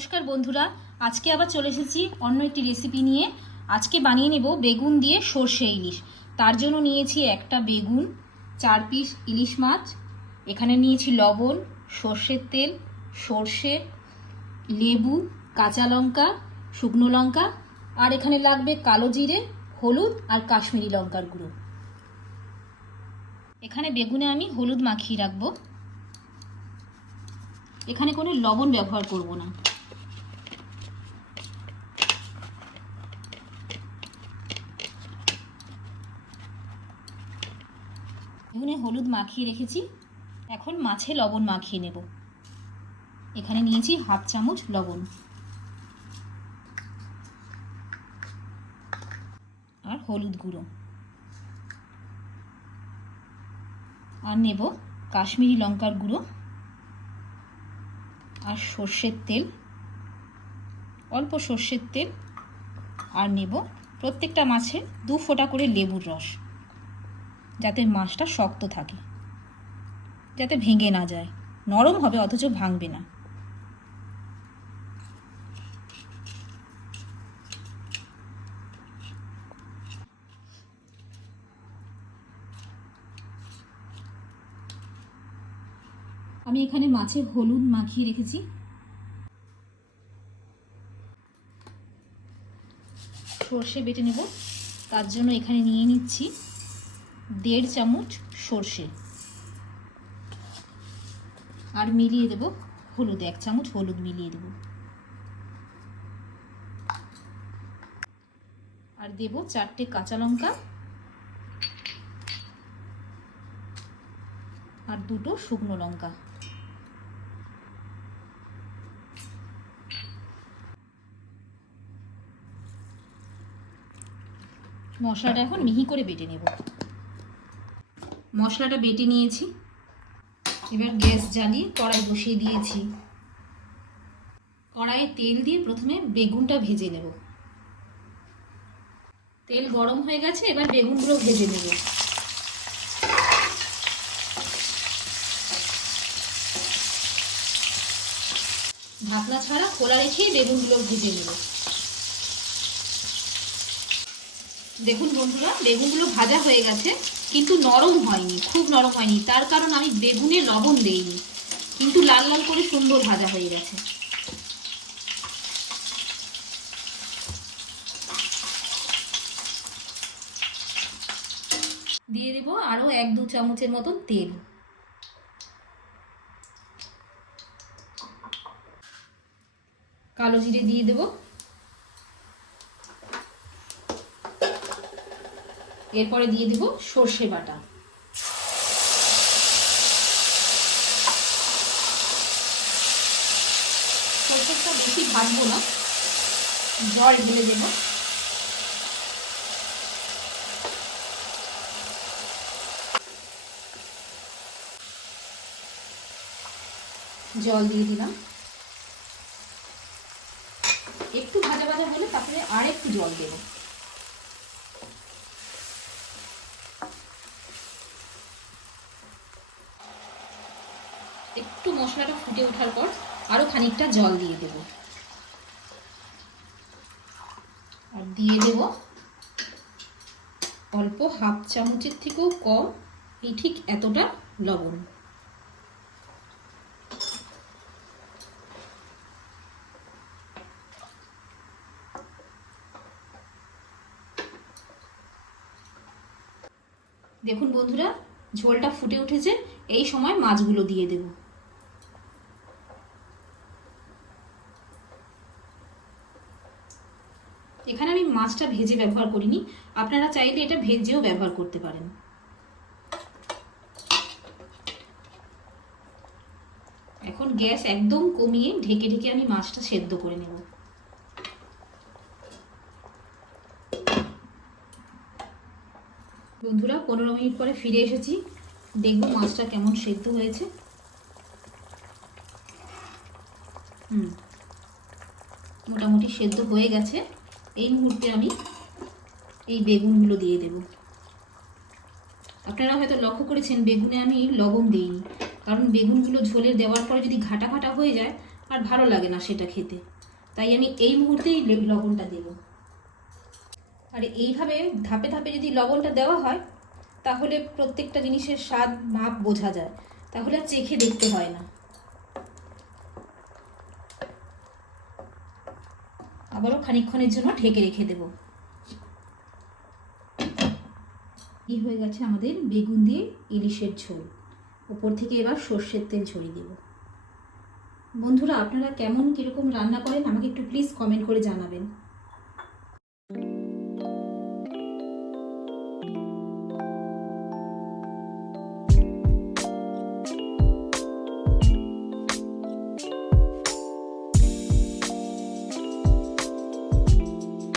নমস্কার বন্ধুরা, আজকে আবার চলে এসেছি অন্য একটি রেসিপি নিয়ে। আজকে বানিয়ে নেব বেগুন দিয়ে সর্ষে ইলিশ। তার জন্য নিয়েছি একটা বেগুন, 4 পিস ইলিশ মাছ, এখানে নিয়েছি লবণ, সর্ষের তেল, সর্ষে, লেবু, কাঁচা লঙ্কা, শুকনো লঙ্কা, আর এখানে লাগবে কালো জিরে, হলুদ আর কাশ্মীরি লঙ্কার গুঁড়ো। এখানে বেগুনে আমি হলুদ মাখিয়ে রাখবো, এখানে কোনো লবণ ব্যবহার করব না। বেগুনে হলুদ মাখিয়ে রেখেছি, এখন মাছে লবণ মাখিয়ে নেব। এখানে নিয়েছি হাফ চামচ লবণ আর হলুদ গুঁড়ো, আর নেব কাশ্মীরি লঙ্কার গুঁড়ো আর সর্ষের তেল, অল্প সর্ষের তেল, আর নেব প্রত্যেকটা মাছে 2 ফোঁটা করে লেবুর রস, যাতে মাছটা শক্ত থাকে, যাতে ভেঙে না যায়। নরম হবে অথচ ভাঙবে না। আমি এখানে মাছে হলুদ মাখিয়ে রেখেছি। সর্ষে বেটে নেব, তার জন্য এখানে নিয়ে নিচ্ছি 1.5 চামচ সর্ষে, আর মিলিয়ে দেব হলুদ, 1 চামচ হলুদ মিলিয়ে দেব, আর দেব 4টে কাঁচা লঙ্কা আর 2টো শুকনো লঙ্কা। মশলাটা এখন মিহি করে বেটে নেব। মশলাটা বেটে নিয়েছি, এবার গ্যাস জ্বালিয়ে কড়াই বসিয়ে দিয়েছি। কড়াইয়ে তেল দিয়ে প্রথমে বেগুনটা ভেজে নেব। তেল গরম হয়ে গেছে, এবার বেগুনগুলো ভেজে নেব। ঢাকনা ছাড়া খোলা রেখে বেগুনগুলো ভেজে নেব। দেখুন বন্ধুরা, বেগুনগুলো ভাজা হয়ে গেছে, কিন্তু নরম হয়নি, খুব নরম হয়নি। তার কারণ আমি বেগুনে লবণ দেইনি, কিন্তু লাল লাল করে সুন্দর ভাজা হয়ে গেছে। দিয়ে দেব আরো 1-2 চামচের মতন তেল। কালো জিরে দিয়ে দেব, এরপরে দিয়ে দেব সর্ষে বাটা। সর্ষেটা বেশি ভাজবো না, জল ঢেলে দেব। জল দিয়ে দিলাম, একটু ভাজা ভাজা হলে তারপরে আর একটু জল দেব। একটু মশলাটা ফুটে ওঠার পর আরো খানিকটা জল দিয়ে দেব, আর দিয়ে দেব অল্প হাফ চামচের থেকেও কম, এই ঠিক এতটা লবণ। দেখুন বন্ধুরা, ঝোলটা ফুটে উঠেছে, এই সময় মাছগুলো দিয়ে দেব। এখানে আমি মাছটা ভেজে ব্যবহার করিনি, আপনারা চাইলে এটা ভেজেও ব্যবহার করতে পারেন। এখন গ্যাস একদম কমিয়ে ঢেকে ঢেকে আমি মাছটা সেদ্ধ করে নেব। বন্ধুরা, 15 মিনিট পরে ফিরে এসেছি, দেখব মাছটা কেমন সেদ্ধ হয়েছে। মোটামুটি সেদ্ধ হয়ে গেছে। এই মুহূর্তে আমি এই বেগুনগুলো দিয়ে দেব। আপনারা হয়তো লক্ষ্য করেছেন বেগুনে আমি লবণ দিইনি, কারণ বেগুনগুলো ঝোলে দেওয়ার পরে যদি ঘাটা ঘাটা হয়ে যায় আর ভালো লাগে না সেটা খেতে। তাই আমি এই মুহূর্তেই লবণটা দেব। আর এইভাবে ধাপে ধাপে যদি লবণটা দেওয়া হয় তাহলে প্রত্যেকটা জিনিসের স্বাদ মাপ বোঝা যায়, তাহলে আর চেখে দেখতে হয় না। আবারও খানিকক্ষণের জন্য ঢেকে রেখে দেব। এই হয়ে গেছে আমাদের বেগুন দিয়ে ইলিশের ঝোল। উপর থেকে এবার সর্ষের তেল ছড়িয়ে দেব। বন্ধুরা, আপনারা কেমন কীরকম রান্না করেন আমাকে একটু প্লিজ কমেন্ট করে জানাবেন।